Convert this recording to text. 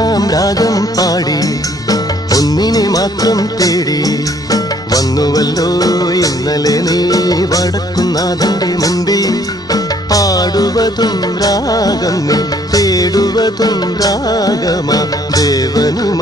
ഒന്നാം രാഗം പാടി ഒന്നിനെ മാത്രം തേടി വന്നുവല്ലോ ഇന്നലെ നീ വടക്കുന്നാഥന്റെ മുമ്പിൽ പാടുവതും രാഗം നീ തേടുവതും രാഗമാ ദേവനും